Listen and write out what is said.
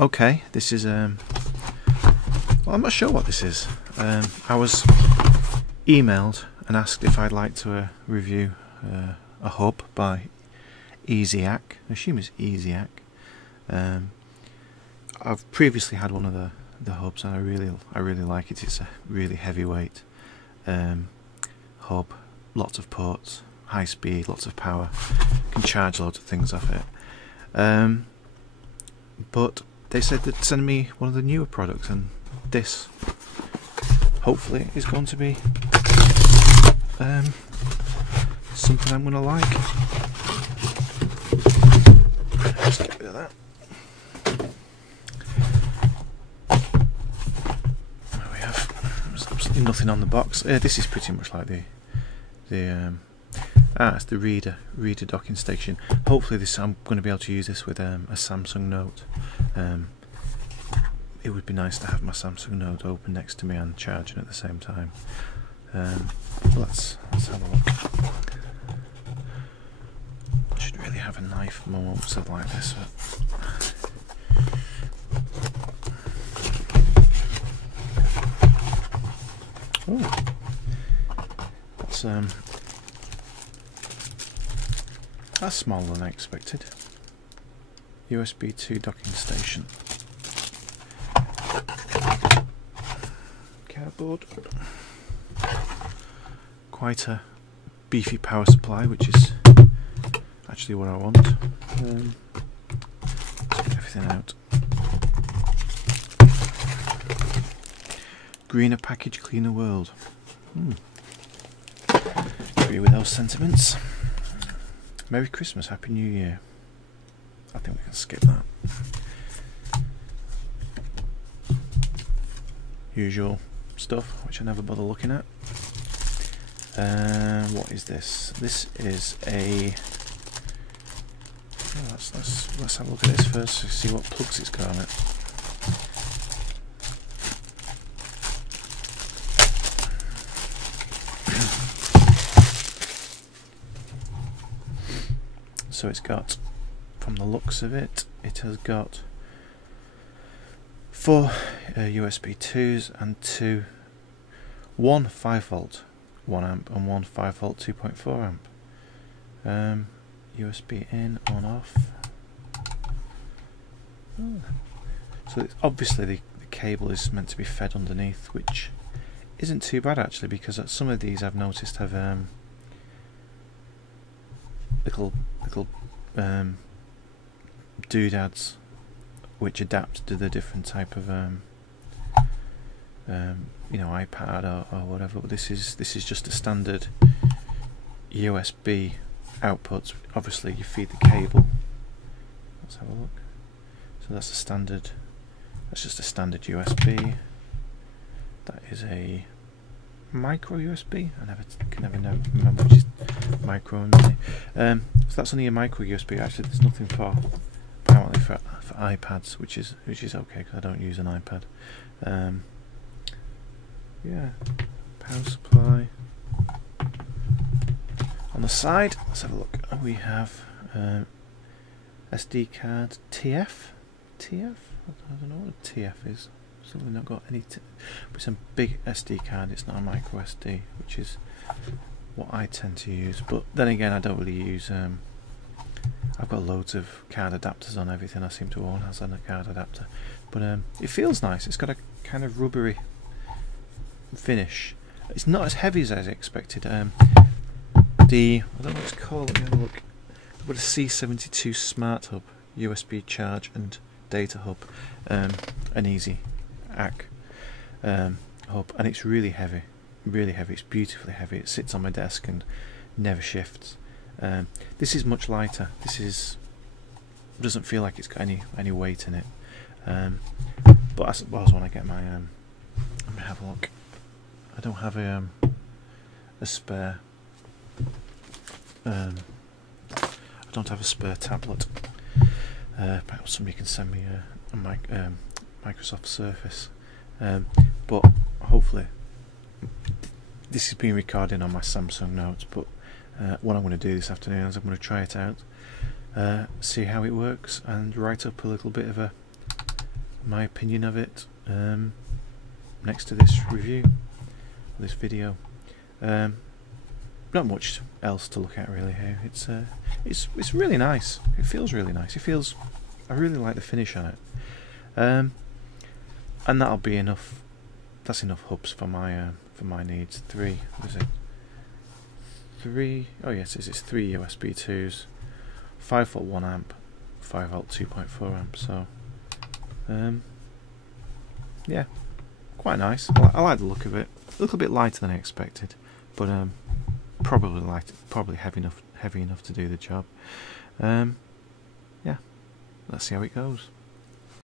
Okay, this is well, I'm not sure what this is. I was emailed and asked if I'd like to review a hub by EasyAcc. I assume it's EasyAcc. I've previously had one of the hubs, and I really like it. It's a really heavyweight hub, lots of ports, high speed, lots of power, can charge loads of things off it. But they said they'd send me one of the newer products, and this hopefully is going to be something I'm going to like. Let's get rid of that. There we have. There's absolutely nothing on the box. This is pretty much like it's the reader docking station. Hopefully I'm going to be able to use this with a Samsung Note. It would be nice to have my Samsung Note open next to me and charging at the same time. Let's have a look. I should really have a knife moments like this. Oh, that's smaller than I expected. USB 2 docking station. Cardboard. Quite a beefy power supply, which is actually what I want. Let's get everything out. Greener package, cleaner world. Agree with those sentiments. Merry Christmas, Happy New Year. I think we can skip that. Usual stuff, which I never bother looking at. What is this? This is a. Oh, let's have a look at this first to see what plugs it's got on it. So it's got, from the looks of it, it has got 4 USB 2s and one 5V 1 amp and one 5V 2.4 amp. USB in, on, off. So it's obviously the cable is meant to be fed underneath, which isn't too bad actually, because some of these I've noticed have little doodads which adapt to the different type of iPad or whatever. But this is just a standard USB output. Obviously you feed the cable. Let's have a look. So that's just a standard USB. That is a micro USB. I can never remember which is micro and mini. So that's only a micro USB. Actually, there's nothing apparently for iPads, which is okay because I don't use an iPad. Yeah, power supply. On the side, let's have a look. We have SD card TF. I don't know what a TF is. Certainly not got any. But it's a big SD card. It's not a micro SD, which is what I tend to use. But then again, I don't really use. I've got loads of card adapters on everything I seem to own has a card adapter. But it feels nice. It's got a kind of rubbery finish. It's not as heavy as I expected. I don't know what it's called. Let me have a look. I've got a C72 Smart Hub, USB charge and data hub, an EasyAcc hub, and it's really heavy. It's beautifully heavy. It sits on my desk and never shifts. This is much lighter. Doesn't feel like it's got any weight in it. But I suppose when I get my let me have a look. I don't have a spare. I don't have a spare tablet. Perhaps somebody can send me a Microsoft Surface. But hopefully, this is being recorded on my Samsung Note. But what I'm going to do this afternoon is I'm going to try it out, see how it works, and write up a little bit of a my opinion of it next to this review, this video. Not much else to look at really here. It's really nice. It feels really nice. I really like the finish on it. And that'll be enough. That's enough hubs for my needs. Three. What is it? Three. Oh yes, it's 3 USB 2s, 5V 1 amp, 5V 2.4 amp. So, yeah, quite nice. I like the look of it. A little bit lighter than I expected, but probably heavy enough to do the job. Yeah, let's see how it goes.